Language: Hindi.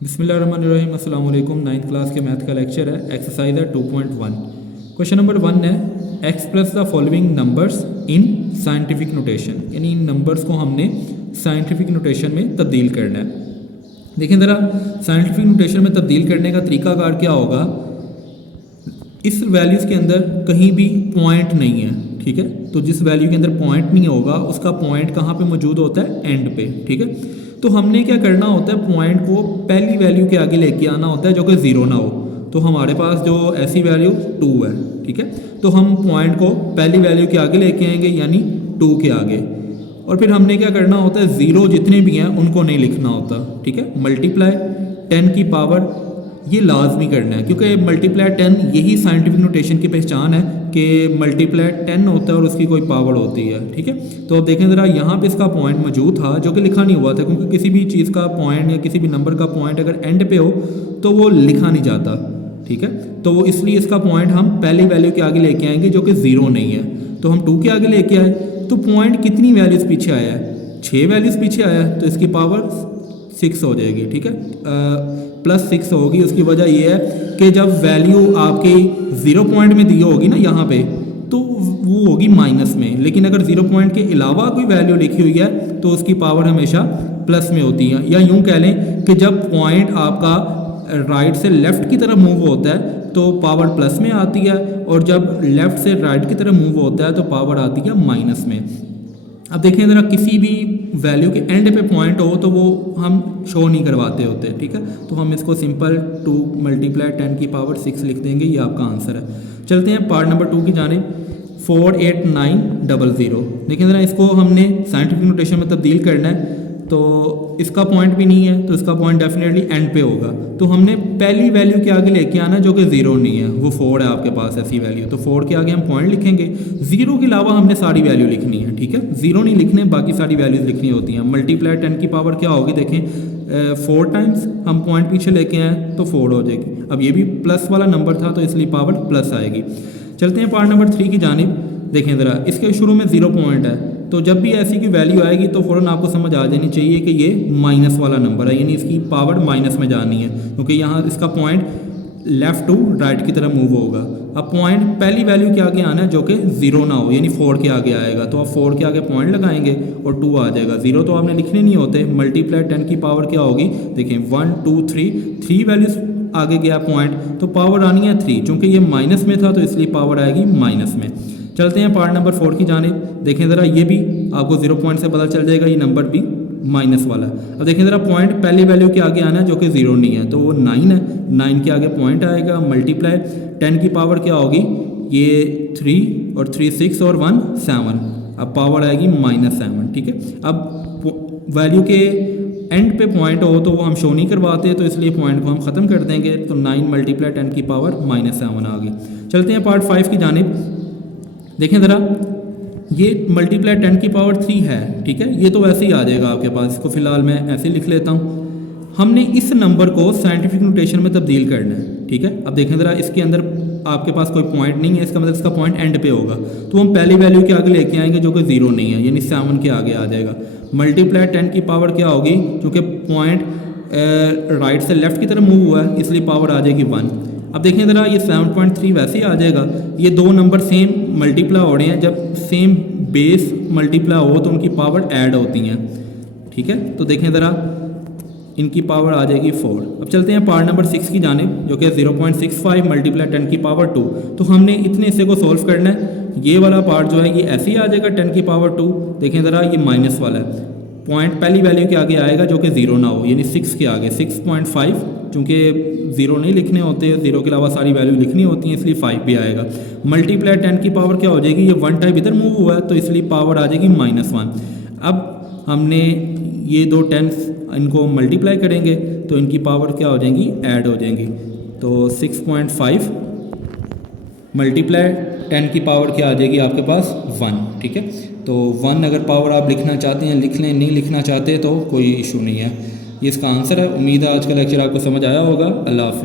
बिस्मिल्लाहिर्रहमानिर्रहीम अस्सलाम वालेकुम। 9th क्लास के मैथ का लेक्चर है। एक्सरसाइज है 2.1। क्वेश्चन नंबर 1 है express the following numbers in scientific notation, यानी इन नंबर्स को हमने साइंटिफिक नोटेशन में तब्दील करना है। देखें ज़रा, साइंटिफिक नोटेशन में तब्दील करने का तरीकाकार क्या होगा। इस वैल्यूज़ के अंदर कहीं भी पॉइंट नहीं है, ठीक है। तो जिस वैल्यू के अंदर पॉइंट नहीं होगा उसका पॉइंट कहाँ पे मौजूद होता है, एंड पे, ठीक है। तो हमने क्या करना होता है, पॉइंट को पहली वैल्यू के आगे लेके आना होता है जो कि ज़ीरो ना हो। तो हमारे पास जो ऐसी वैल्यू 2 है, ठीक है। तो हम पॉइंट को पहली वैल्यू के आगे लेके आएंगे, यानी 2 के आगे। और फिर हमने क्या करना होता है, ज़ीरो जितने भी हैं उनको नहीं लिखना होता, ठीक है। मल्टीप्लाई 10 की पावर ये लाजमी करना है, क्योंकि मल्टीप्लाई 10 यही साइंटिफिक नोटेशन की पहचान है कि मल्टीप्लाई 10 होता है और उसकी कोई पावर होती है, ठीक है। तो अब देखें ज़रा, यहाँ पे इसका पॉइंट मौजूद था जो कि लिखा नहीं हुआ था, क्योंकि किसी भी चीज़ का पॉइंट या किसी भी नंबर का पॉइंट अगर एंड पे हो तो वो लिखा नहीं जाता, ठीक है। तो वो इसलिए इसका पॉइंट हम पहली वैल्यू के आगे लेके आएंगे जो कि ज़ीरो नहीं है। तो हम 2 के आगे लेके आए तो पॉइंट कितनी वैल्यूज़ पीछे आया है, 6 वैल्यूज़ पीछे आया है, तो इसकी पावर 6 हो जाएगी, ठीक है। +6 होगी। उसकी वजह यह है कि जब वैल्यू आपकी 0 पॉइंट में दी होगी ना यहाँ पे, तो वो होगी माइनस में। लेकिन अगर 0 पॉइंट के अलावा कोई वैल्यू लिखी हुई है तो उसकी पावर हमेशा प्लस में होती है। या यूँ कह लें कि जब पॉइंट आपका राइट से लेफ़्ट की तरफ मूव होता है तो पावर प्लस में आती है, और जब लेफ़्ट से राइट की तरफ मूव होता है तो पावर आती है माइनस में। अब देखें ज़रा, किसी भी वैल्यू के एंड पे पॉइंट हो तो वो हम शो नहीं करवाते होते, ठीक है। तो हम इसको सिंपल 2 मल्टीप्लाई 10 की पावर 6 लिख देंगे, ये आपका आंसर है। चलते हैं पार्ट नंबर 2 की जानिब। 48900। देखें ज़रा, इसको हमने साइंटिफिक नोटेशन में तब्दील करना है। तो इसका पॉइंट भी नहीं है तो इसका पॉइंट डेफिनेटली एंड पे होगा। तो हमने पहली वैल्यू के आगे लेके आना जो कि 0 नहीं है, वो 4 है आपके पास ऐसी वैल्यू। तो 4 के आगे हम पॉइंट लिखेंगे। 0 के अलावा हमने सारी वैल्यू लिखनी है, ठीक है। 0 नहीं लिखने, बाकी सारी वैल्यूज़ लिखनी होती हैं। मल्टीप्लाई 10 की पावर क्या होगी, देखें 4 टाइम्स हम पॉइंट पीछे लेके आए तो 4 हो जाएगी। अब ये भी प्लस वाला नंबर था तो इसलिए पावर प्लस आएगी। चलते हैं पार्ट नंबर 3 की जानिब। देखें ज़रा, इसके शुरू में 0 पॉइंट है, तो जब भी ऐसी की वैल्यू आएगी तो फ़ौरन आपको समझ आ जानी चाहिए कि ये माइनस वाला नंबर है, यानी इसकी पावर माइनस में जानी है, क्योंकि यहाँ इसका पॉइंट लेफ़्ट टू राइट की तरफ मूव होगा। अब पॉइंट पहली वैल्यू के आगे आना है जो कि 0 ना हो, यानी 4 के आगे आएगा। तो आप 4 के आगे पॉइंट लगाएंगे और 2 आ जाएगा। 0 तो आपने लिखने नहीं होते। मल्टीप्लाई 10 की पावर क्या होगी, देखें 1 2 3 वैल्यूज़ आगे गया पॉइंट, तो पावर आनी है 3। चूँकि ये माइनस में था तो इसलिए पावर आएगी माइनस में। चलते हैं पार्ट नंबर 4 की जानिब। देखें ज़रा, ये भी आपको 0 पॉइंट से पता चल जाएगा, ये नंबर भी माइनस वाला है। अब देखें ज़रा, पॉइंट पहली वैल्यू के आगे आना है जो कि 0 नहीं है, तो वो 9 है। 9 के आगे पॉइंट आएगा। मल्टीप्लाई 10 की पावर क्या होगी, ये 3 और 3 6 और 1 7। अब पावर आएगी -7, ठीक है। अब वैल्यू के एंड पे पॉइंट हो तो वो हम शो नहीं करवाते, तो इसलिए पॉइंट को हम ख़त्म कर देंगे। तो 9 मल्टीप्लाई 10 की पावर -7 आ गई। चलते हैं पार्ट 5 की जानिब। देखें ज़रा, ये मल्टीप्लाई 10 की पावर 3 है, ठीक है। ये तो वैसे ही आ जाएगा आपके पास। इसको फ़िलहाल मैं ऐसे लिख लेता हूँ। हमने इस नंबर को साइंटिफिक नोटेशन में तब्दील करना है, ठीक है। अब देखें ज़रा, इसके अंदर आपके पास कोई पॉइंट नहीं है, इसका मतलब इसका पॉइंट एंड पे होगा। तो हम पहली वैल्यू के आगे लेके आएंगे जो कि 0 नहीं है, यानी 7 के आगे आ जाएगा। मल्टीप्लाई 10 की पावर क्या होगी, क्योंकि पॉइंट राइट से लेफ़्ट की तरफ मूव हुआ है इसलिए पावर आ जाएगी 1। अब देखें ज़रा, ये 7.3 वैसे ही आ जाएगा। ये दो नंबर सेम मल्टीप्लाई हो रहे हैं, जब सेम बेस मल्टीप्लाई हो तो उनकी पावर ऐड होती हैं, ठीक है। तो देखें ज़रा, इनकी पावर आ जाएगी 4। अब चलते हैं पार्ट नंबर 6 की जानिब, जो कि 0.65 मल्टीप्लाई 10 की पावर 2। तो हमने इतने हिस्से को सॉल्व करना है। ये वाला पार्ट जो है ये ऐसे ही आ जाएगा 10 की पावर 2। देखें ज़रा, ये माइनस वाला है। पॉइंट पहली वैल्यू के आगे आएगा जो कि 0 ना हो, यानी 6 के आगे 6.5। चूँकि 0 नहीं लिखने होते, 0 के अलावा सारी वैल्यू लिखनी होती है, इसलिए 5 भी आएगा। मल्टीप्लाई 10 की पावर क्या हो जाएगी, ये 1 टाइप इधर मूव हुआ है तो इसलिए पावर आ जाएगी -1। अब हमने ये दो 10 इनको मल्टीप्लाई करेंगे तो इनकी पावर क्या हो जाएंगी, ऐड हो जाएंगी। तो 6.5 मल्टीप्लाई 10 की पावर क्या आ जाएगी आपके पास, 1, ठीक है। तो 1 अगर पावर आप लिखना चाहते हैं लिख लें, नहीं लिखना चाहते तो कोई इशू नहीं है। ये इसका आंसर है। उम्मीद है आज का लेक्चर आपको समझ आया होगा। अल्लाह हाफ़िज़।